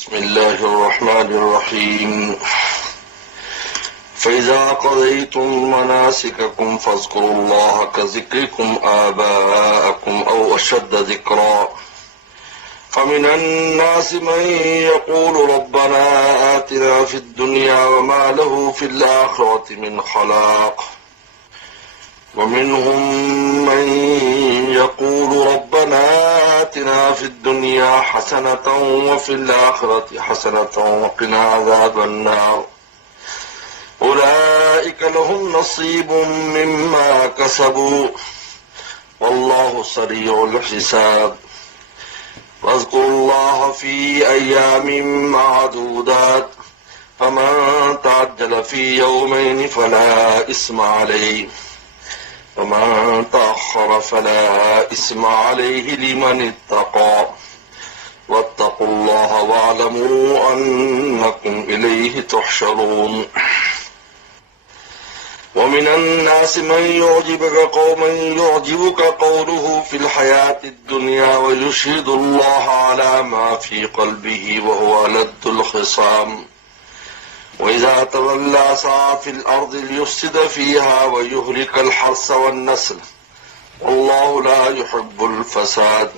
بسم الله الرحمن الرحيم فإذا قضيتم مناسككم فاذكروا الله كذكركم آباءكم أو أشد ذكرا فمن الناس من يقول ربنا آتنا في الدنيا وما له في الآخرة من خلاق ومنهم من يقول ربنا آتنا في الدنيا حسنة وفي الآخرة حسنة وقنا عذاب النار أولئك لهم نصيب مما كسبوا والله سريع الحساب واذكروا الله في أيام معدودات فمن تعجل في يومين فلا إثم عليه ومن تأخر فلا إثم عليه لمن اتقى واتقوا الله واعلموا أنكم إليه تحشرون ومن الناس من يعجبك قوله في الحياة الدنيا ويشهد الله على ما في قلبه وهو ألد الخصام وإذا تولى سعى في الأرض ليفسد فيها ويهلك الحرث والنسل والله لا يحب الفساد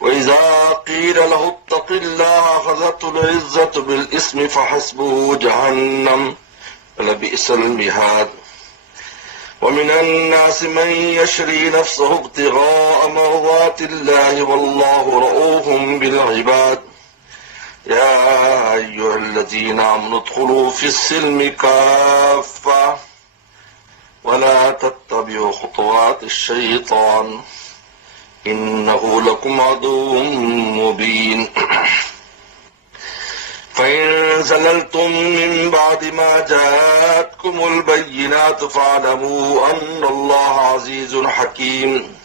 وإذا قيل له اتق الله أخذته العزة بالإثم فحسبه جهنم ولبئس المهاد ومن الناس من يشري نفسه ابتغاء مرضات الله والله رؤوف بالعباد يا أيها الذين آمنوا ادخلوا في السلم كافة ولا تتبعوا خطوات الشيطان إنه لكم عدو مبين فإن زللتم من بعد ما جاءتكم البينات فاعلموا أن الله عزيز حكيم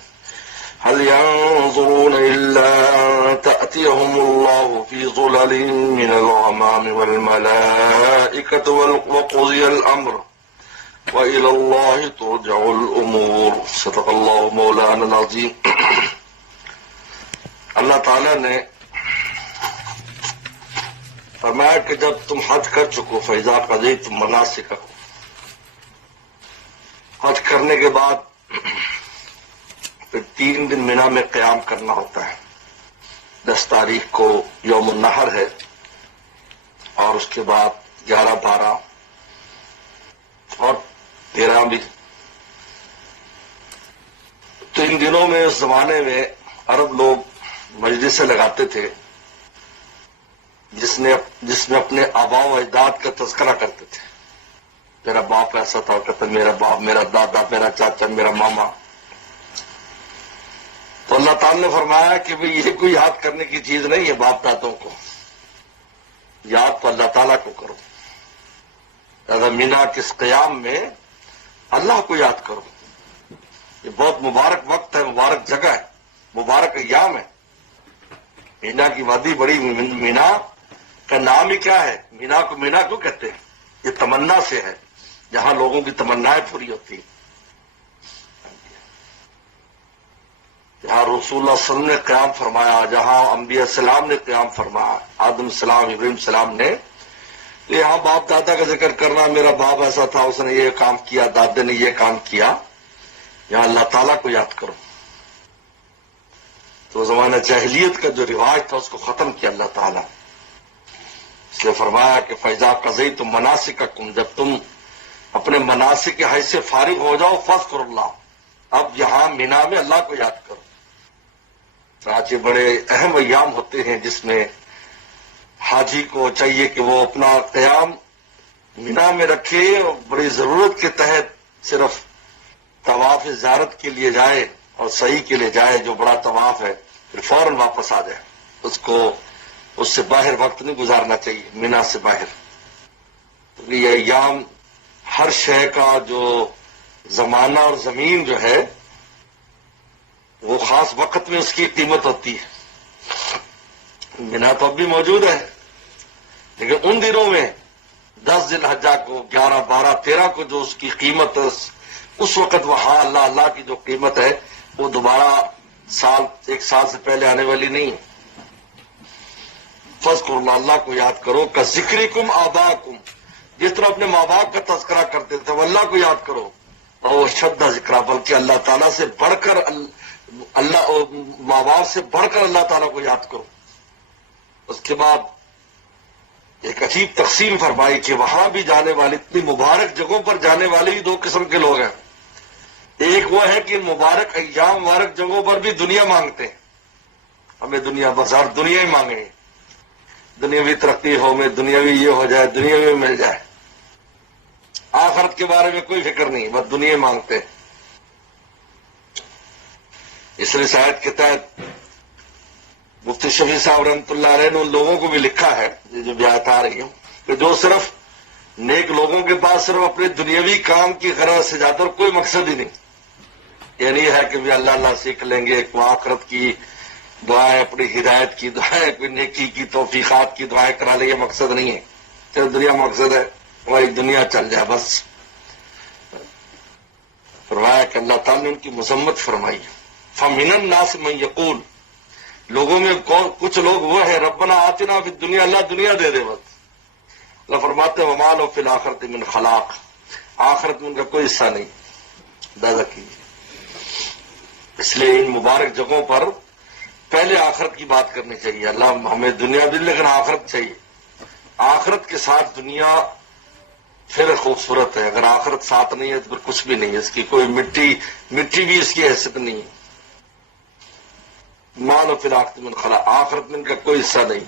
هل ينظرون إلا أن تأتيهم الله في ظلل من الغمام والملائكة وقضي الأمر وإلى الله ترجع الأمور صدق اللہ مولانا العظیم. اللہ تعالیٰ نے فرمایا کہ جب تم حج کر چکو فیضا قضیتم مناسککم، حج کرنے کے بعد پھر 3 دن مینا میں قیام کرنا ہوتا ہے. 10 تاریخ کو یوم النحر ہے اور اس کے بعد 11، 12 اور 13 بھی. تو ان دنوں میں اس زمانے میں عرب لوگ مجلسیں لگاتے تھے جس میں اپنے آباء و اجداد کا تذکرہ کرتے تھے. میرا باپ ایسا تھا، کہتا میرا باپ، میرا دادا، میرا چاچا، میرا ماما. تو اللہ تعالیٰ نے فرمایا کہ یہ کوئی یاد کرنے کی چیز نہیں ہے. باپ دادوں کو یاد تو اللہ تعالیٰ کو کرو. لہذا مینا کے اس قیام میں اللہ کو یاد کرو. یہ بہت مبارک وقت ہے، مبارک جگہ ہے، مبارک ایام ہے. مینا کی وادی بڑی. مینا کا نام ہی کیا ہے؟ مینا کو مینا کیوں کہتے ہیں؟ یہ تمنا سے ہے، جہاں لوگوں کی تمنائیں پوری ہوتی ہیں. جہاں رسول اللہ صلی اللہ علیہ وسلم نے قیام فرمایا، جہاں انبیاء السلام نے قیام فرمایا، آدم السلام، ابراہیم السلام نے. یہاں باپ دادا کا ذکر کرنا، میرا باپ ایسا تھا، اس نے یہ کام کیا، دادے نے یہ کام کیا. یہاں اللہ تعالیٰ کو یاد کرو. تو زمانہ جاہلیت کا جو رواج تھا اس کو ختم کیا اللہ تعالیٰ. اس لیے فرمایا کہ فیضا قضیتم مناسککم، جب تم اپنے مناسک کے حج سے فارغ ہو جاؤ فاذکروا اللہ، اب یہاں مینا میں اللہ کو یاد کرو. چنانچہ بڑے اہم ایام ہوتے ہیں جس میں حاجی کو چاہیے کہ وہ اپنا قیام مینا میں رکھے اور بڑی ضرورت کے تحت صرف طواف زیارت کے لیے جائے اور صحیح کے لیے جائے. جو بڑا طواف ہے پھر فوراً واپس آ جائے. اس سے باہر وقت نہیں گزارنا چاہیے مینا سے باہر. تو یہ ایام ہر شے کا جو زمانہ اور زمین جو ہے وہ خاص وقت میں اس کی قیمت ہوتی ہے. مینا تو اب بھی موجود ہے، لیکن ان دنوں میں 10 ذی الحجہ کو، 11، 12، 13 کو جو اس کی قیمت، اس وقت وہاں اللہ کی جو قیمت ہے وہ دوبارہ 1 سال سے پہلے آنے والی نہیں ہے. فذکروا اللہ کو یاد کرو، کا ذکرکم آباءکم، جس طرح اپنے ماں باپ کا تذکرہ کرتے تھے وہ اللہ کو یاد کرو، اور شدہ ذکر، بلکہ اللہ تعالیٰ سے بڑھ کر اللہ ماں باپ سے بڑھ کر اللہ تعالیٰ کو یاد کرو۔ اس کے بعد ایک عجیب تقسیم فرمائی کہ وہاں بھی جانے والے، اتنی مبارک جگہوں پر جانے والے ہی دو قسم کے لوگ ہیں۔ ایک وہ ہے کہ ان مبارک ایام مبارک جگہوں پر بھی دنیا مانگتے ہیں، ہمیں دنیا، بس ہر دنیا ہی مانگے، دنیاوی ترقی ہو، میں دنیاوی یہ ہو جائے، دنیاوی مل جائے، آخرت کے بارے میں کوئی فکر نہیں، بس دنیا مانگتے ہیں۔ اس رسالت کے تحت مفتی شفیع صاحب رحمۃ اللہ علیہ نے ان لوگوں کو بھی لکھا ہے، یہ جو بیات آ رہی ہوں، کہ جو صرف نیک لوگوں کے پاس صرف اپنے دنیاوی کام کی غرض سے جاتا اور کوئی مقصد ہی نہیں، یہ نہیں ہے کہ بھی اللہ اللہ سیکھ لیں گے، کوئی آخرت کی دعائیں، اپنی ہدایت کی دعائیں، کوئی نیکی کی توفیقات کی دعائیں کرا لیں، یہ مقصد نہیں ہے، صرف دنیا مقصد ہے، وہی دنیا چل جائے بس۔ فرمایا کہ اللہ تعالیٰ نے ان کی مذمت فرمائی، فَمِنَ النَّاسِ مَن يَقُولُ، لوگوں میں کچھ لوگ وہ ہیں ربنا آتنا فی الدنیا، اللہ دنیا دے دے بس۔ اللہ فرماتے ہیں وَمَا لَهُ فِي الْآخِرَةِ مِنْ خَلَاقٍ، آخرت میں ان کا کوئی حصہ نہیں، اندازہ کیجیے۔ اس لیے ان مبارک جگہوں پر پہلے آخرت کی بات کرنی چاہیے، اللہ ہمیں دنیا بھی لیکن آخرت چاہیے، آخرت کے ساتھ دنیا پھر خوبصورت ہے، اگر آخرت ساتھ نہیں ہے تو پھر کچھ بھی نہیں ہے، اس کی کوئی مٹی بھی اس کی حیثیت نہیں ہے۔ مال و فلاخت من خلا، آخرت میں ان کا کوئی حصہ نہیں،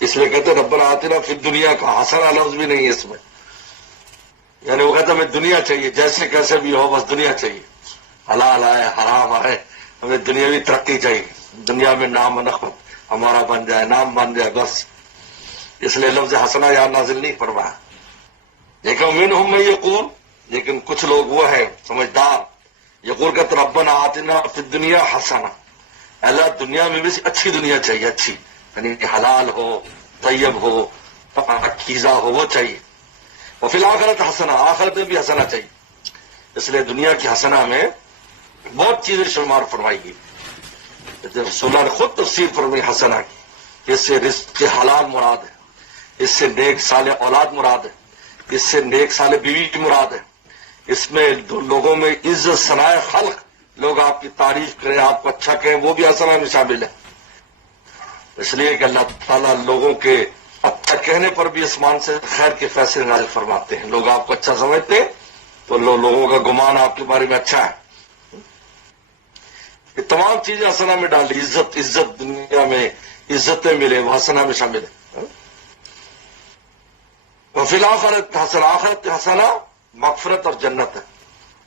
اس لیے کہتے ربنا آتنا فی الدنیا، کا حسنہ لفظ بھی نہیں ہے اس میں، یعنی وہ کہتے ہمیں دنیا چاہیے، جیسے کیسے بھی ہو بس دنیا چاہیے، حلال آئے حرام آئے، ہمیں دنیاوی ترقی چاہیے، دنیا میں نام و نخوت ہمارا بن جائے، نام بن جائے بس، اس لیے لفظ حسنہ یہاں نازل نہیں فرمایا۔ لیکن منہم من یقول، لیکن کچھ لوگ وہ ہیں سمجھدار، یقول کہتے ربنا آتنا فی الدنیا حسنہ، اللہ دنیا میں بھی اچھی دنیا چاہیے، اچھی یعنی کہ حلال ہو، طیب ہو، پاکیزہ ہو، وہ چاہیے، اور فی الآخرت حسنہ، آخرت میں بھی حسنہ چاہیے، اس لیے دنیا کی حسنہ میں بہت چیزیں شمار فرمائی گئی، رسول اللہ نے خود تفسیر فرمائی حسنہ کی، اس سے رزق حلال مراد ہے، اس سے نیک صالح اولاد مراد ہے، اس سے نیک صالح بیوی کی مراد ہے، اس میں لوگوں میں عزت ثناء خلق، لوگ آپ کی تعریف کریں، آپ کو اچھا کہیں، وہ بھی حسنہ میں شامل ہے۔ اس لیے کہ اللہ تعالیٰ لوگوں کے اچھا کہنے پر بھی آسمان سے خیر کے فیصلے نازل فرماتے ہیں، لوگ آپ کو اچھا سمجھتے ہیں تو لوگوں کا گمان آپ کے بارے میں اچھا ہے، یہ تمام چیزیں حسنہ میں ڈال دی، عزت دنیا میں عزتیں ملے وہ حسنہ میں شامل ہے۔ وفی الآخرت حسنہ، آخرت حسنہ مغفرت اور جنت ہے،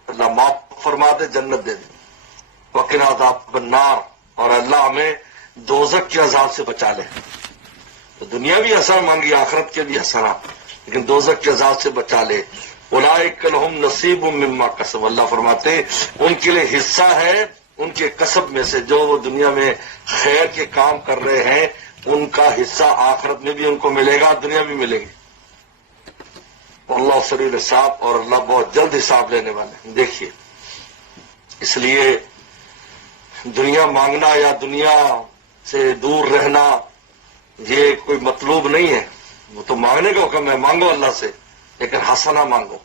اللہ معاف فرما دے، جنت دے دے، وقنا عذاب النار، اور اللہ ہمیں دوزخ کے عذاب سے بچا لے، تو دنیا بھی حسنہ مانگی، آخرت کے بھی حسنہ، لیکن دوزخ کے عذاب سے بچا لے۔ اولئک لہم نصیب مما کسب، اللہ فرماتے ہیں ان کے لیے حصہ ہے ان کے کسب میں سے، جو وہ دنیا میں خیر کے کام کر رہے ہیں ان کا حصہ آخرت میں بھی ان کو ملے گا، دنیا بھی ملے گی، اللہ سریع الحساب، اور اللہ بہت جلد حساب لینے والے ہیں۔ دیکھیے اس لیے دنیا مانگنا یا دنیا سے دور رہنا یہ کوئی مطلوب نہیں ہے، وہ تو مانگنے کا حکم ہے، مانگو اللہ سے، لیکن حسنہ مانگو،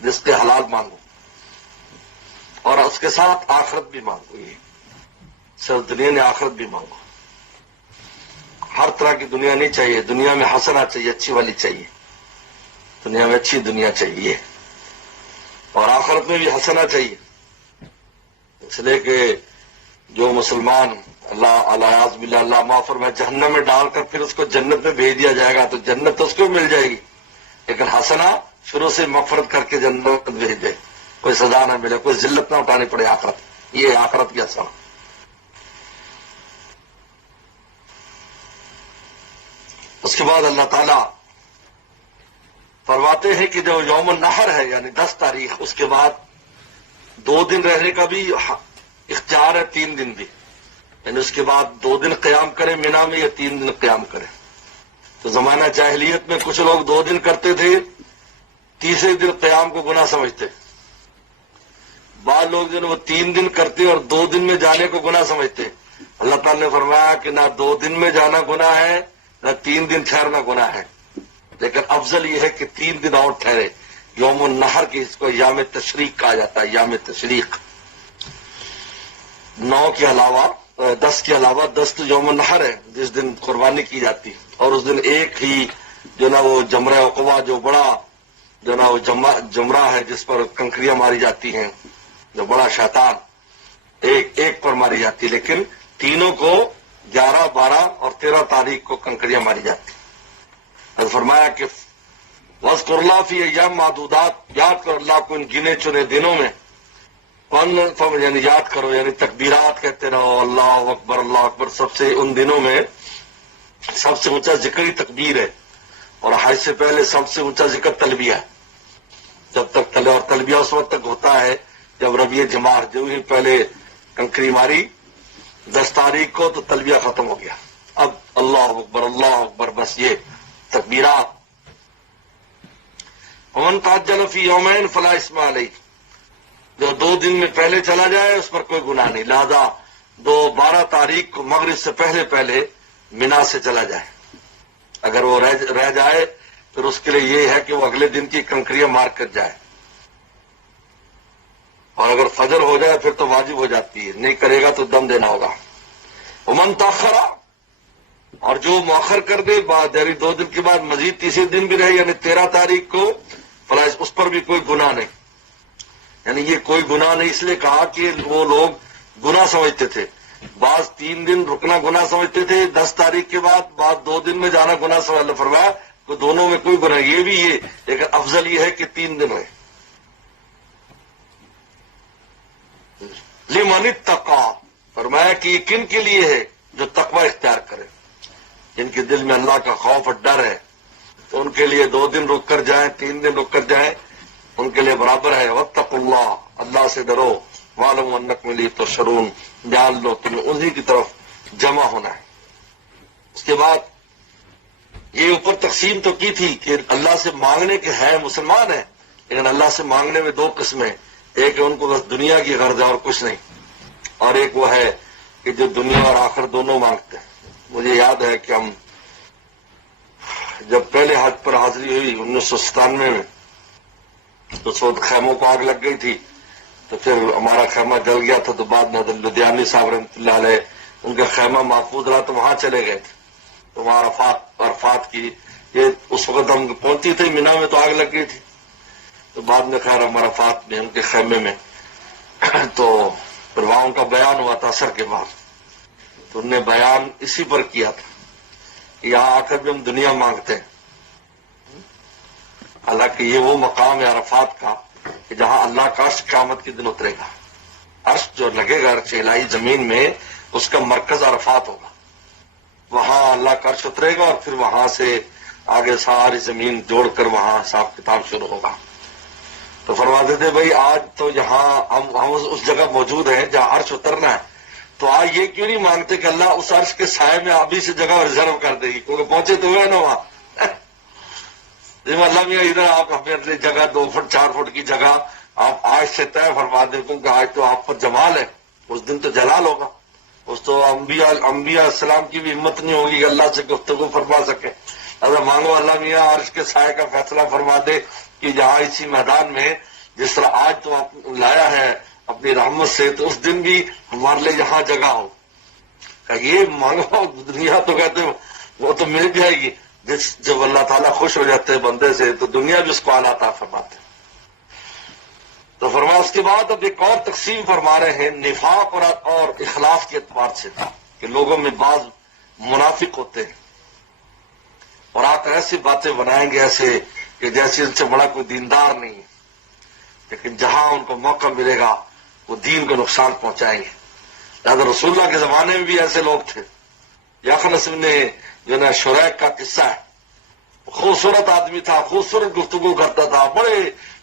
رزق حلال مانگو، اور اس کے ساتھ آخرت بھی مانگو، یہ صرف دنیا نے آخرت بھی مانگو، ہر طرح کی دنیا نہیں چاہیے، دنیا میں حسنہ چاہیے، اچھی والی چاہیے، دنیا میں اچھی دنیا چاہیے، اور آخرت میں بھی حسنہ چاہیے، اس لیے کہ جو مسلمان اللہ باللہ اللہ معاف فرمائے جہنم میں ڈال کر پھر اس کو جنت میں بھیج دیا جائے گا تو جنت تو اس کو مل جائے گی، لیکن حسنہ شروع سے مغفرت کر کے جنت بھیج دے، کوئی سزا نہ ملے، کوئی ذلت نہ اٹھانی پڑے آخرت، یہ آخرت کی حسنہ۔ اس کے بعد اللہ تعالیٰ فرماتے ہیں کہ جو یوم النحر ہے یعنی 10 تاریخ، اس کے بعد 2 دن رہنے کا بھی اختیار ہے، 3 دن بھی، یعنی اس کے بعد 2 دن قیام کریں مینا میں یا 3 دن قیام کریں۔ تو زمانہ جاہلیت میں کچھ لوگ 2 دن کرتے تھے، تیسرے دن قیام کو گناہ سمجھتے، بعض لوگ جو وہ 3 دن کرتے اور 2 دن میں جانے کو گناہ سمجھتے، اللہ تعالیٰ نے فرمایا کہ نہ 2 دن میں جانا گناہ ہے نہ 3 دن ٹھہرنا گناہ ہے، لیکن افضل یہ ہے کہ 3 دن اور ٹھہرے۔ یوم النحر کی اس کو ایام تشریق کہا جاتا ہے، ایام تشریق۔ 9 کے علاوہ 10 کے علاوہ 10 تو یوم النحر ہے جس دن قربانی کی جاتی ہے، اور اس دن ایک ہی جو نا وہ جمرہ عقبہ جو بڑا جو نا وہ جمرہ ہے جس پر کنکریاں ماری جاتی ہیں، جو بڑا شیطان ایک پر ماری جاتی ہے، لیکن تینوں کو 11، 12 اور 13 تاریخ کو کنکریاں ماری جاتی ہیں۔ فرمایا کہ وَاذْكُرُ اللَّهَ فِي أَيَّامٍ مَّعْدُودَاتٍ، یاد کرو اللہ کو ان گنے چنے دنوں میں، یعنی یاد کرو، یعنی تکبیرات کہتے رہو، اللہ اکبر اللہ اکبر۔ سب سے ان دنوں میں سب سے اونچا ذکر ہی تکبیر ہے، اور حج سے پہلے سب سے اونچا ذکر تلبیہ ہے۔ جب تک اور تلبیہ اس وقت تک ہوتا ہے جب ربیع جمار، جو ہی پہلے کنکری ماری 10 تاریخ کو تو تلبیہ ختم ہو گیا، اب اللہ اکبر بس یہ تکبیرات۔ ومن تعجل فی یومین فلا اثم علیہ، جو 2 دن میں پہلے چلا جائے اس پر کوئی گناہ نہیں، لہذا 12 تاریخ کو مغرب سے پہلے مینا سے چلا جائے۔ اگر وہ رہ جائے پھر اس کے لیے یہ ہے کہ وہ اگلے دن کی کنکریاں مار کر جائے، اور اگر فجر ہو جائے پھر تو واجب ہو جاتی ہے، نہیں کرے گا تو دم دینا ہوگا۔ ومن تاخر، اور جو مؤخر کر دے یعنی 2 دن کے بعد مزید تیسرے دن بھی رہے یعنی 13 تاریخ کو، فلا اس پر بھی کوئی گناہ نہیں۔ یعنی یہ کوئی گناہ نہیں اس لیے کہا کہ وہ لوگ گناہ سمجھتے تھے، بعض 3 دن رکنا گناہ سمجھتے تھے 10 تاریخ کے بعد، بعض 2 دن میں جانا گناہ سمجھ، فرمایا تو دونوں میں کوئی گناہ، یہ بھی یہ، لیکن افضل یہ ہے کہ 3 دن ہے۔ لمن اتقى، فرمایا کہ یہ کن کے لیے ہے؟ جو تقوی اختیار کرے، جن کے دل میں اللہ کا خوف اور ڈر ہے، تو ان کے لیے 2 دن رک کر جائیں 3 دن رک کر جائیں ان کے لیے برابر ہے۔ واتقوا اللہ، اللہ سے ڈرو، واعلموا انکم الیہ تحشرون، جان لو تمہیں انہی کی طرف جمع ہونا ہے۔ اس کے بعد یہ اوپر تقسیم تو کی تھی کہ اللہ سے مانگنے کے ہے مسلمان ہیں، لیکن اللہ سے مانگنے میں 2 قسمیں، ایک ہے ان کو بس دنیا کی غرض ہے اور کچھ نہیں، اور ایک وہ ہے کہ جو دنیا اور آخر دونوں مانگتے ہیں۔ مجھے یاد ہے کہ ہم جب پہلے حج پر حاضری ہوئی 1997 میں، تو اس وقت خیموں کو آگ لگ گئی تھی، تو پھر ہمارا خیمہ جل گیا تھا، تو بعد میں لدھیانی صاحب رحمۃ اللہ علیہ ان کا خیمہ محفوظ رہا تو وہاں چلے گئے تھے، تو وہاں عرفات کی یہ اس وقت ہم پہنچی تھی مینا میں تو آگ لگ گئی تھی، تو بعد میں خیر ہم عرفات میں ان کے خیمے میں، تو پھر وہاں ان کا بیان ہوا تھا عصر کے بعد، تو انہوں نے بیان اسی پر کیا تھا کہ یہاں آ کر بھی ہم دنیا مانگتے ہیں، حالانکہ یہ وہ مقام ہے عرفات کا کہ جہاں اللہ کا عرش قیامت کے دن اترے گا، عرش جو لگے گا عرش الہی زمین میں، اس کا مرکز عرفات ہوگا، وہاں اللہ کا عرش اترے گا، اور پھر وہاں سے آگے ساری زمین جوڑ کر وہاں حساب کتاب شروع ہوگا۔ تو فرماتے تھے بھائی آج تو یہاں ہم اس جگہ موجود ہیں جہاں عرش اترنا ہے، تو آج یہ کیوں نہیں مانگتے کہ اللہ اس عرش کے سائے میں ابھی سے جگہ ریزرو کر دے گی، کیونکہ پہنچے تو ہوئے نا وہاں، اللہ میاں ادھر آپ اپنی جگہ 2 فٹ 4 فٹ کی جگہ آپ آج سے طے فرما دیں، کیونکہ آج تو آپ پر جمال ہے، اس دن تو جلال ہوگا، اس تو انبیاء السلام کی بھی ہمت نہیں ہوگی کہ اللہ سے گفتگو فرما سکے۔ اگر مانگو اللہ میاں عرش کے سائے کا فیصلہ فرما دے کہ جہاں اسی میدان میں جس طرح آج تو آپ لایا ہے اپنی رحمت سے، تو اس دن بھی ہمارے لیے یہاں جگہ ہو، کہ یہ مانگو دنیا تو کہتے وہ تو مل جائے گی، جب اللہ تعالیٰ خوش ہو جاتے ہیں بندے سے تو دنیا بھی اس کو اعلیٰ عطا فرماتے ہیں۔ تو فرما اس کے بعد اب ایک اور تقسیم فرما رہے ہیں نفاق اور اخلاص کے اعتبار سے، کہ لوگوں میں بعض منافق ہوتے ہیں اور آ کر ایسی باتیں بنائیں گے ایسے کہ جیسے ان سے بڑا کوئی دیندار نہیں ہے، لیکن جہاں ان کو موقع ملے گا وہ دین کو نقصان پہنچائیں گے۔ لہذا رسول اللہ کے زمانے میں بھی ایسے لوگ تھے۔ یخنس نے جو نا شریک کا قصہ ہے، خوبصورت آدمی تھا، خوبصورت گفتگو کرتا تھا، بڑے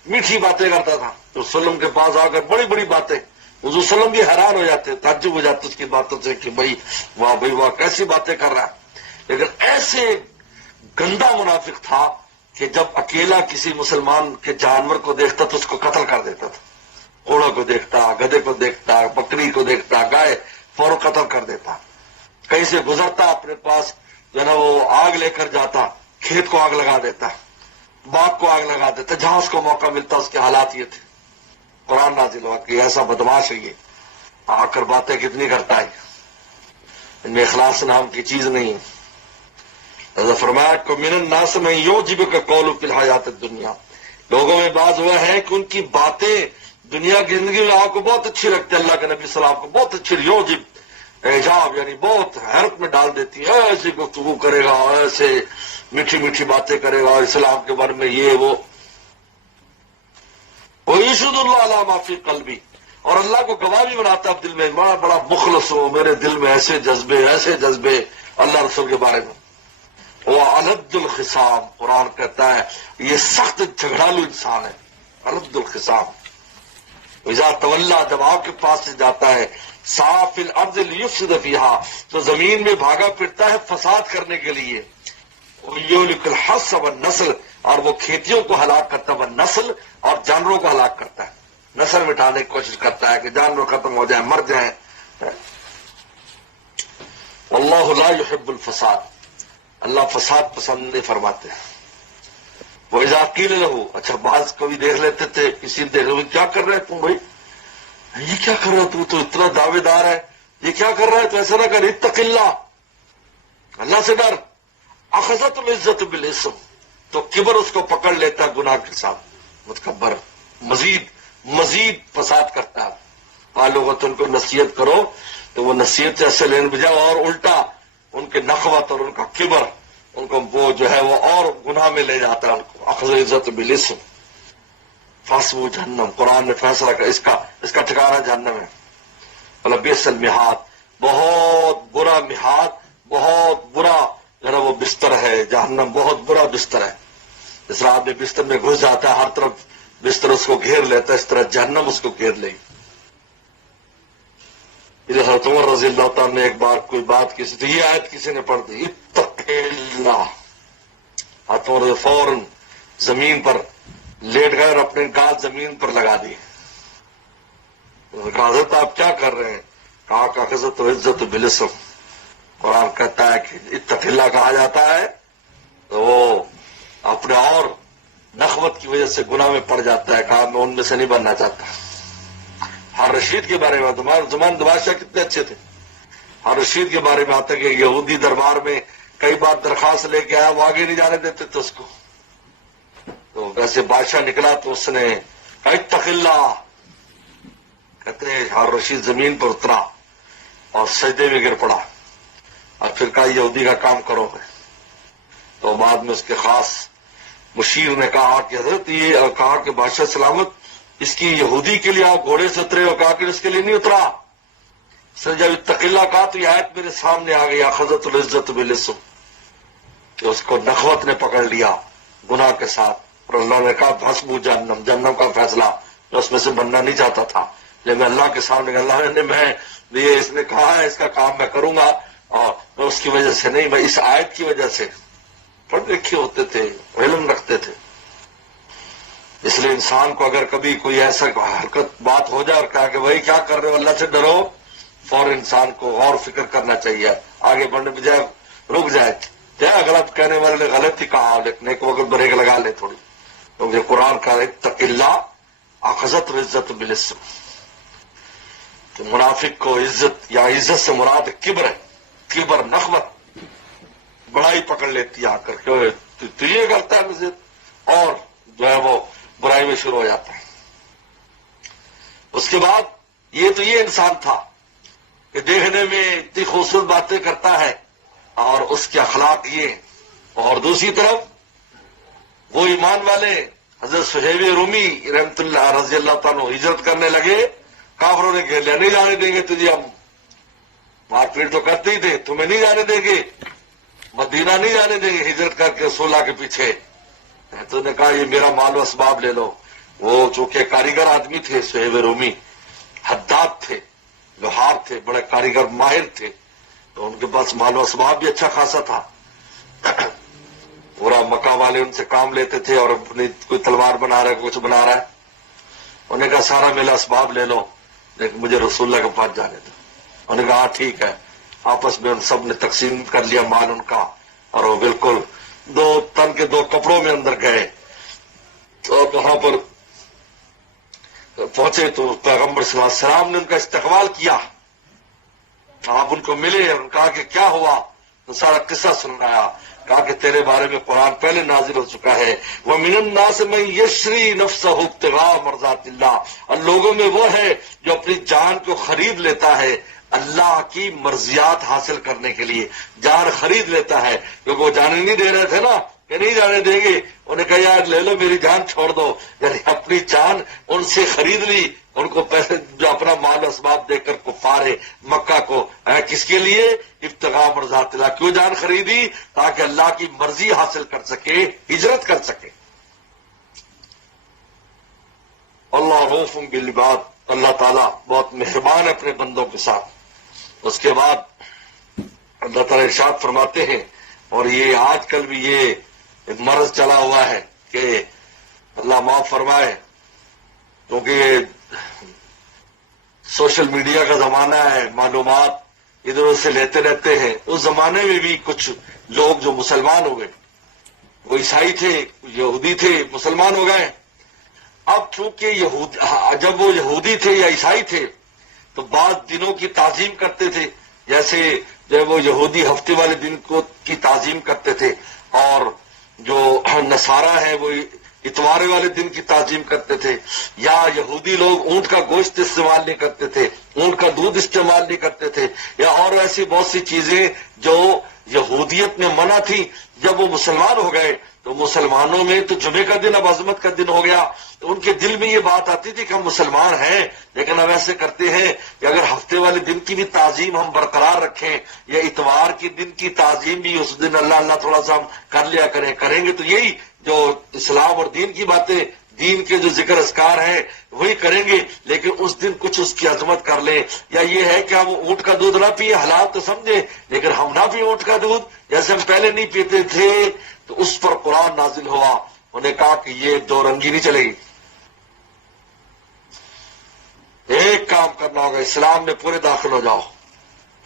میٹھی باتیں کرتا تھا، تو وسلم کے پاس آ کر بڑی بڑی باتیں، حضور وسلم بھی حیران ہو جاتے، تعجب ہو جاتے اس کی باتوں سے کہ بھائی واہ کیسی باتیں کر رہا ہے، لیکن ایسے گندا منافق تھا کہ جب اکیلا کسی مسلمان کے جانور کو دیکھتا تو اس کو قتل کر دیتا تھا، گھوڑا کو دیکھتا، گدھے کو دیکھتا، بکری کو دیکھتا، گائے، فوراً قتل کر دیتا۔ کہیں سے گزرتا اپنے پاس جو ہے نا وہ آگ لے کر جاتا، کھیت کو آگ لگا دیتا، باغ کو آگ لگا دیتا، جہاں اس کو موقع ملتا اس کے حالات یہ تھے۔ قرآن نازل ہوا کہ ایسا بدماش ہے یہ، آ کر باتیں کتنی کرتا ہے، ان میں اخلاص نام کی چیز نہیں ہے۔ حضرت فرمایا کہ من الناس من یعجبک قولہ فی الحیات الدنیا، لوگوں میں بعض وہ ہے کہ ان کی باتیں دنیا کی زندگی میں آپ کو بہت اچھی لگتی ہے، اللہ کے نبی صلی اللہ علیہ وسلم کو بہت اچھی، یعجب اعجاب یعنی بہت حیرت میں ڈال دیتی ہے، ایسی گفتگو کرے گا، ایسے میٹھی میٹھی باتیں کرے گا اسلام کے بارے میں، یہ وہ وَيَشْهَدُ اللَّهُ عَلَىٰ مَا فِي قَلْبِهِ، اور اللہ کو گواہ بھی بناتا ہے دل میں، بڑا بڑا مخلص ہو، میرے دل میں ایسے جذبے اللہ رسول کے بارے میں۔ وہ الد الخصام، قرآن کہتا ہے یہ سخت جھگڑالو انسان ہے، الد الخصام۔ اذا تولا، جب آپ کے پاس سے جاتا ہے، صاف الارض لیفسد فیہا، تو زمین میں بھاگا پھرتا ہے فساد کرنے کے لیے، یہلک الحرث والنسل، اور وہ کھیتیوں کو ہلاک کرتا ہے، والنسل، اور جانوروں کو ہلاک کرتا ہے، نسل مٹانے کی کوشش کرتا ہے کہ جانور ختم ہو جائیں، مر جائیں۔ واللہ لا يحب الفساد، اللہ فساد پسند نہیں فرماتے۔ وَإِذَا قِيلَ لَهُ، اچھا بعض کبھی دیکھ لیتے تھے، کسی نے دیکھ لو کیا کر رہے تم بھائی، یہ کیا کر رہا ہے، تو اتنا دعوے دار ہے، یہ کیا کر رہا ہے، تو ایسا نہ کر، اتق اللہ، اللہ سے ڈر۔ اخذت العزت بالاسم، تو کبر اس کو پکڑ لیتا ہے گناہ کے ساتھ، متکبر مزید فساد کرتا ہے۔ لوگوں تو ان کو نصیحت کرو تو وہ نصیحت سے ایسے لینے بجائے اور الٹا ان کے نخوت اور ان کا کبر ان کو وہ جو ہے وہ اور گناہ میں لے جاتا ہے ان کو۔ اخذ عزت بالاسم فحسبہ جہنم، قرآن نے فیصلہ کیا اس کا ٹھکانہ جہنم ہے۔ بئس المہاد، بہت برا مہاد، بہت برا جو ہے وہ بستر ہے، جہنم بہت برا بستر ہے۔ اس طرح آدمی بستر میں گھس جاتا ہے، ہر طرف بستر اس کو گھیر لیتا ہے، اس طرح جہنم اس کو گھیر لے گی۔ حضرت عمر رضی اللہ تعالیٰ نے ایک بار کوئی بات کسی تو یہ آیت کسی نے پڑھ دی، اتق اللہ، حضرت عمر فوراً زمین پر لیٹ گئے اور اپنے گال زمین پر لگا دی۔ کہا حضرت آپ کیا کر رہے ہیں؟ کہا کہ عزت و عزت بالاسم، قرآن کہتا ہے کہ اتق اللہ کہا جاتا ہے تو وہ اپنے اور نخوت کی وجہ سے گناہ میں پڑ جاتا ہے۔ کہا میں ان میں سے نہیں بننا چاہتا۔ ہر رشید کے بارے میں، زمان بادشاہ کتنے اچھے تھے، ہر رشید کے بارے میں آتا ہے کہ یہودی دربار میں کئی بار درخواست لے کے آیا، وہ آگے نہیں جانے دیتے تھے اس کو، تو ویسے بادشاہ نکلا تو اس نے کہا اتق اللہ، کہتے ہیں ہر رشید زمین پر اترا اور سجدے میں گر پڑا اور پھر کہا یہودی کا کام کرو گے۔ تو بعد میں اس کے خاص مشیر نے کہا کہ حضرت یہ کہا کہ بادشاہ سلامت اس کی یہودی کے لیے آپ گھوڑے سے اترے ہو، کہا کہ اس کے لیے نہیں اترا۔ سر جب اتق اللہ کہا تو یہ آیت میرے سامنے آ گئی، اخذت العزت بالاسم، کہ اس کو نخوت نے پکڑ لیا گناہ کے ساتھ، اور اللہ نے کہا حسبہ جہنم، جہنم کا فیصلہ، میں اس میں سے بننا نہیں چاہتا تھا لیکن اللہ کے سامنے اللہ نے یہ اس نے کہا ہے اس کا کام میں کروں گا، اور میں اس کی وجہ سے نہیں، میں اس آیت کی وجہ سے، پڑھ لکھے ہوتے تھے، علم رکھتے تھے۔ اس لیے انسان کو اگر کبھی کوئی ایسا حرکت بات ہو جائے اور کہا کہ بھائی کیا کر رہے ہو، اللہ سے ڈرو، فوراً انسان کو اور فکر کرنا چاہیے، آگے بڑھنے بجائے رک جائے، غلط کہنے والے نے غلط ہی کہا لیکن ایک وقت بریک لگا لے تھوڑی، کیونکہ قرآن کا اتق اللہ اخذت العزت بالاسم، تو منافق کو عزت یا عزت سے مراد کبر ہے، کبر نخوت بڑائی پکڑ لیتی ہے آ کر کے، تو یہ کرتا ہے مزید، اور جو ہے وہ برائی میں شروع ہو جاتا ہے۔ اس کے بعد یہ انسان تھا کہ دیکھنے میں اتنی خوبصورت باتیں کرتا ہے اور اس کے اخلاق یہ، اور دوسری طرف وہ ایمان والے حضرت صہیب رومی رحمت اللہ رضی اللہ تعالیٰ ہجرت کرنے لگے، کافروں نے گھیر لیا، نہیں جانے دیں گے تجھے، ہم مار پیٹ تو کرتے ہی تھے، تمہیں نہیں جانے دیں گے، مدینہ نہیں جانے دیں گے، ہجرت کر کے رسول اللہ کے پیچھے۔ تو نے کہا یہ میرا مال و اسباب لے لو۔ وہ چونکہ کاریگر آدمی تھے، صہیب رومی حداد تھے، لوہار تھے، بڑے کاریگر ماہر تھے، تو ان کے پاس مال و اسباب بھی اچھا خاصا تھا۔ پورا مکہ والے ان سے کام لیتے تھے، اور اپنی کوئی تلوار بنا رہا ہے، کچھ بنا رہا ہے، انہوں نے کہا سارا میرا اسباب لے لو لیکن مجھے رسول اللہ کے پاس جانے دو۔ انہوں نے کہا ٹھیک ہے، آپس میں ان سب نے تقسیم کر لیا مال ان کا، اور وہ بالکل 2 تن کے 2 کپڑوں میں اندر گئے اور وہاں پر پہنچے تو پیغمبر صلی اللہ علیہ وسلم نے ان کا استقبال کیا. آپ ان کو ملے اور کہا کہ کیا ہوا، تو سارا قصہ سنایا. کہا کہ تیرے بارے میں قرآن پہلے نازل ہو چکا ہے، وَمِنَ النَّاسِ مَن يَشْرِي نَفْسَهُ ابْتِغَاءَ مَرْضَاتِ اللَّهِ، اور لوگوں میں وہ ہے جو اپنی جان کو خرید لیتا ہے اللہ کی مرضیات حاصل کرنے کے لیے. جان خرید لیتا ہے، کیونکہ وہ جانے نہیں دے رہے تھے نا کہ نہیں جانے دیں گے. انہیں کہا یار لے لو میری جان چھوڑ دو، یعنی اپنی جان ان سے خرید لی. ان کو پیسے جو اپنا مال و اسباب دے کر کفار مکہ کو کس کے لیے؟ ابتغاء مرضات اللہ. کیوں جان خریدی؟ تاکہ اللہ کی مرضی حاصل کر سکے، ہجرت کر سکے. اللہ رؤوف بالعباد، اللہ تعالیٰ بہت مہربان ہے اپنے بندوں کے ساتھ. اس کے بعد اللہ تعالیٰ ارشاد فرماتے ہیں، اور یہ آج کل بھی یہ ایک مرض چلا ہوا ہے کہ اللہ معاف فرمائے، کیونکہ یہ سوشل میڈیا کا زمانہ ہے، معلومات ادھر ادھر سے لیتے رہتے ہیں. اس زمانے میں بھی کچھ لوگ جو مسلمان ہو گئے، وہ عیسائی تھے، یہودی تھے، مسلمان ہو گئے. اب چونکہ جب وہ یہودی تھے یا عیسائی تھے تو بعض دنوں کی تعظیم کرتے تھے، جیسے جب وہ یہودی ہفتے والے دن کی تعظیم کرتے تھے، اور جو نصارہ ہیں وہ اتوارے والے دن کی تعظیم کرتے تھے. یا یہودی لوگ اونٹ کا گوشت استعمال نہیں کرتے تھے، اونٹ کا دودھ استعمال نہیں کرتے تھے، یا اور ایسی بہت سی چیزیں جو یہودیت میں منع تھی. جب وہ مسلمان ہو گئے تو مسلمانوں میں تو جمعے کا دن اب عظمت کا دن ہو گیا، تو ان کے دل میں یہ بات آتی تھی کہ ہم مسلمان ہیں، لیکن ہم ایسے کرتے ہیں کہ اگر ہفتے والے دن کی بھی تعظیم ہم برقرار رکھیں یا اتوار کے دن کی تعظیم بھی اس دن اللہ اللہ تھوڑا سا ہم کر لیا کریں گے تو یہی جو اسلام اور دین کی باتیں، دین کے جو ذکر اذکار ہیں وہی کریں گے، لیکن اس دن کچھ اس کی عظمت کر لیں. یا یہ ہے کہ ہم اونٹ کا دودھ نہ پیے، حلال تو سمجھیں، لیکن ہم نہ پیے اونٹ کا دودھ جیسے ہم پہلے نہیں پیتے تھے. تو اس پر قرآن نازل ہوا، انہوں نے کہا کہ یہ 2 رنگی نہیں چلے گی، ایک کام کرنا ہوگا، اسلام میں پورے داخل ہو جاؤ.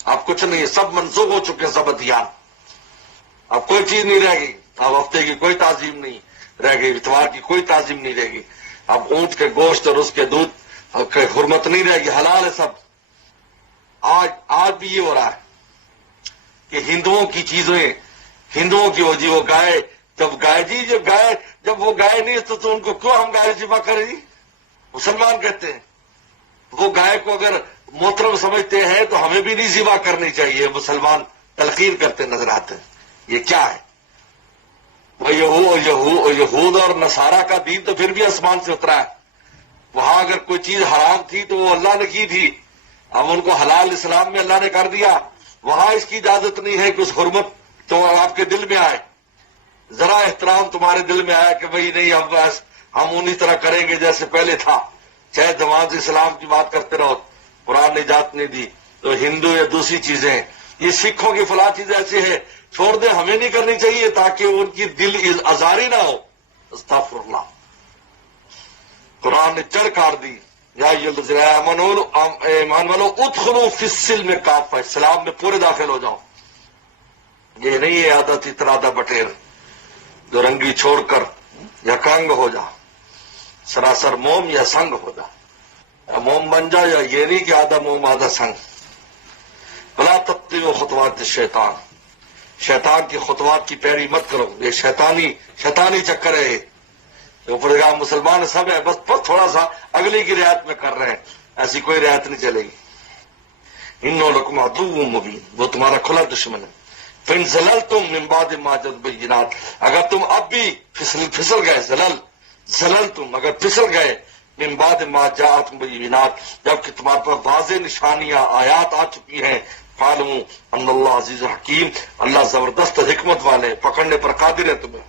اب کچھ نہیں، سب منسوخ ہو چکے، سب ادیان، اب کوئی چیز نہیں رہ گئی. اب ہفتے کی کوئی تعظیم نہیں رہ گئی، اتوار کی کوئی تعظیم نہیں رہ گئی. اب اونٹ کے گوشت اور اس کے دودھ کی حرمت نہیں رہے گی، حلال ہے سب. آج بھی یہ ہو رہا ہے کہ ہندوؤں کی چیزیں، ہندوؤں کی وہ گائے، جب وہ گائے نہیں تو ان کو کیوں ہم گائے ذبح کریں جی؟ مسلمان کہتے ہیں وہ گائے کو اگر محترم سمجھتے ہیں تو ہمیں بھی نہیں ذبح کرنی چاہیے. مسلمان تلقین کرتے نظر آتے ہیں. یہ کیا ہے؟ وہ یہود اور نصارہ کا دین تو پھر بھی آسمان سے اترا ہے. وہاں اگر کوئی چیز حرام تھی تو وہ اللہ نے کی تھی، اب ان کو حلال اسلام میں اللہ نے کر دیا. وہاں اس کی اجازت نہیں ہے کہ اس حرمت تو آپ کے دل میں آئے، ذرا احترام تمہارے دل میں آیا کہ بھئی نہیں اب بس ہم انہی طرح کریں گے جیسے پہلے تھا، چاہے جماعت اسلام کی بات کرتے رہو، قرآن نے اجازت نہیں دی. تو ہندو یا دوسری چیزیں، یہ سکھوں کی فلاں چیز ایسی ہے، چھوڑ دیں، ہمیں نہیں کرنی چاہیے تاکہ ان کی دل آزاری نہ ہو. استغفر اللہ. قرآن نے چڑھ کاٹ دی، یا ایمان والو ادخلوا فی السلم کافہ، اسلام میں پورے داخل ہو جاؤ. یہ نہیں ہے عادت اترادہ بٹیر، دو رنگی چھوڑ کر یا کنگ ہو جا، سراسر موم یا سنگ ہو جا، یا موم بن جا، یا یہ نہیں کہ آدھا موم آدھا سنگ. بلا تتبعوا خطوات شیطان، شیطان کی خطوات کی پیروی مت کرو، یہ شیطانی چکر ہے. اوپر کا مسلمان سب ہے، بس تھوڑا سا اگلی کی رعایت میں کر رہے ہیں، ایسی کوئی رعایت نہیں چلے گی. انہ لکم عدو مبین، وہ تمہارا کھلا دشمن ہے. فإن زللتم من بعد ما جاءتكم البينات، اگر تم اب بھی پھسل گئے، زللتم اگر پھسل گئے، من بعد ما جاءتكم البينات جبکہ تمہارے پاس واضح نشانیاں آیات آ چکی ہیں، فاعلموا ان اللہ عزیز حکیم، اللہ زبردست حکمت والے، پکڑنے پر قادر ہے تمہیں.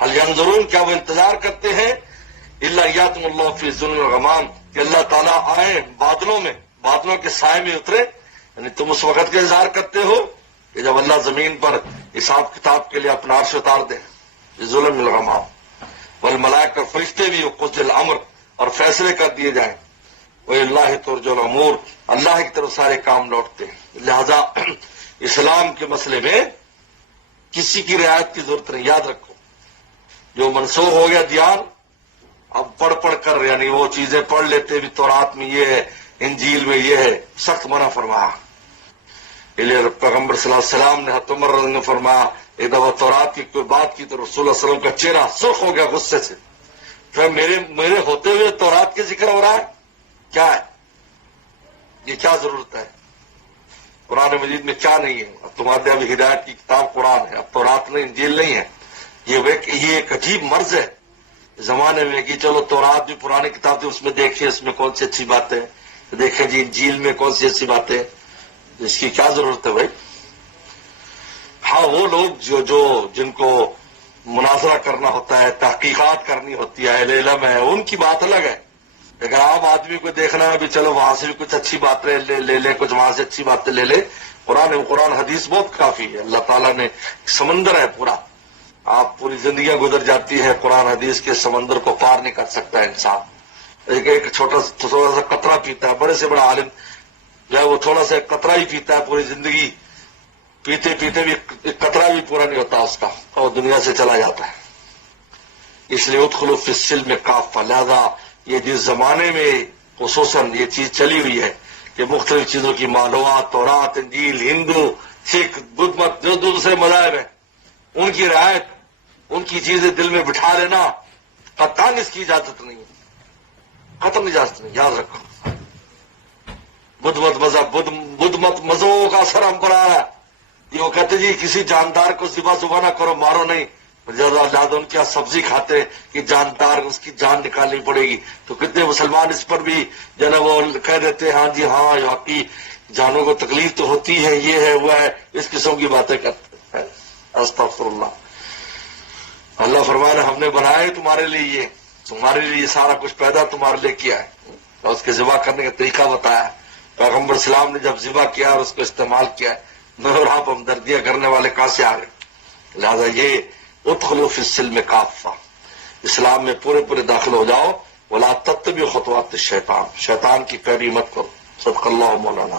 هل ينظرون، کیا وہ انتظار کرتے ہیں، الا یاتم اللہ فی ظلل الغمام، کہ اللہ تعالیٰ آئے بادلوں کے سائے میں اترے. یعنی تم اس وقت کا انتظار کرتے ہو کہ جب اللہ زمین پر حساب کتاب کے لیے اپنا عرش اتار دے. ظلم الغمام والملائکہ، فرشتے بھی، قضی الامر، اور فیصلے کر دیے جائیں. وَإِلَّهِ تُرْجَعُ الْأُمُورُ، اللہ کی طرف سارے کام لوٹتے ہیں. لہذا اسلام کے مسئلے میں کسی کی رعایت کی ضرورت نہیں. یاد رکھو، جو منسوخ ہو گیا دیان، اب پڑھ کر یعنی وہ چیزیں پڑھ لیتے بھی تورات میں یہ ہے، انجیل میں یہ ہے، سخت منع فرمایا. پیغمبر صلی اللہ علیہ وسلم نے حضرت عمر رضی اللہ عنہ نے فرمایا، ایک دفعہ تورات کی کوئی بات کی تو رسول اللہ صلی اللہ علیہ وسلم کا چہرہ سرخ ہو گیا غصے سے. پھر میرے ہوتے ہوئے تورات کے ذکر ہو رہا ہے، کیا ہے یہ؟ کیا ضرورت ہے؟ قرآن مجید میں کیا نہیں ہے؟ اب تمہارے ابھی ہدایت کی کتاب قرآن ہے، اب تورات نہیں، انجیل نہیں ہے. یہ ایک عجیب مرض ہے زمانے میں کہ چلو تورات بھی پرانی کتاب تھی، اس میں دیکھیں اس میں کون سی اچھی باتیں، دیکھیں جی انجیل میں کون سی اچھی باتیں. اس کی کیا ضرورت ہے بھائی؟ ہاں وہ لوگ جن کو مناظرہ کرنا ہوتا ہے، تحقیقات کرنی ہوتی ہے، اہل علم ہے، ان کی بات الگ ہے. لیکن عام آدمی کو دیکھنا ہے بھی چلو وہاں سے بھی کچھ اچھی باتیں لے لے، کچھ وہاں سے اچھی باتیں لے لے. قرآن حدیث بہت کافی ہے. اللہ تعالیٰ نے سمندر ہے پورا، آپ پوری زندگیاں گزر جاتی ہے، قرآن حدیث کے سمندر کو پار نہیں کر سکتا انسان. ایک چھوٹا سا قطرہ پیتا ہے، بڑے سے بڑا عالم جو ہے وہ تھوڑا سا قطرہ ہی پیتا ہے پوری زندگی، پیتے پیتے بھی ایک قطرہ بھی پورا نہیں ہوتا اس کا، اور دنیا سے چلا جاتا ہے. اس لیے ادخلوا فی السلم کافہ. لہذا یہ جس زمانے میں خصوصاً یہ چیز چلی ہوئی ہے کہ مختلف چیزوں کی معلومات، تورات، انجیل، ہندو، سکھ، بدھ مت، جو دوسرے مذاہب ہیں، ان کی رعایت، ان کی چیزیں دل میں بٹھا لینا، قطعاً اس کی اجازت نہیں ہے، قطعاً اجازت نہیں. یاد رکھو، بدھ مت مذہبوں کا اثر ہم پر آ رہا ہے. یہ وہ کہتے جی کسی جاندار کو ذبح نہ کرو، مارو نہیں، زیادہ ان کیا سبزی کھاتے کہ جاندار اس کی جان نکالنی پڑے گی. تو کتنے مسلمان اس پر بھی جو ہے وہ کہہ دیتے ہیں ہاں جی ہاں واقعی جانوں کو تکلیف تو ہوتی ہے، یہ ہے وہ ہے، اس قسم کی باتیں کرتے ہیں. استغفر اللہ. اللہ فرمایا ہم نے بنایا ہے تمہارے لیے، تمہارے لیے یہ سارا کچھ پیدا تمہارے لیے کیا ہے، اور اس کے ذبح کرنے کا طریقہ بتایا. پیغمبر اسلام نے جب ذبح کیا اور اس کو استعمال کیا، میں اور آپ ہمدردیاں کرنے والے کہاں سے آ گئے؟ لہذا یہ ادخلوا فی السلم کافہ، اسلام میں پورے داخل ہو جاؤ. ولا تتبعوا خطوات الشیطان، شیطان کی پیروی مت کرو. صدق اللہ مولانا.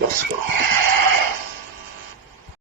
بس کرو.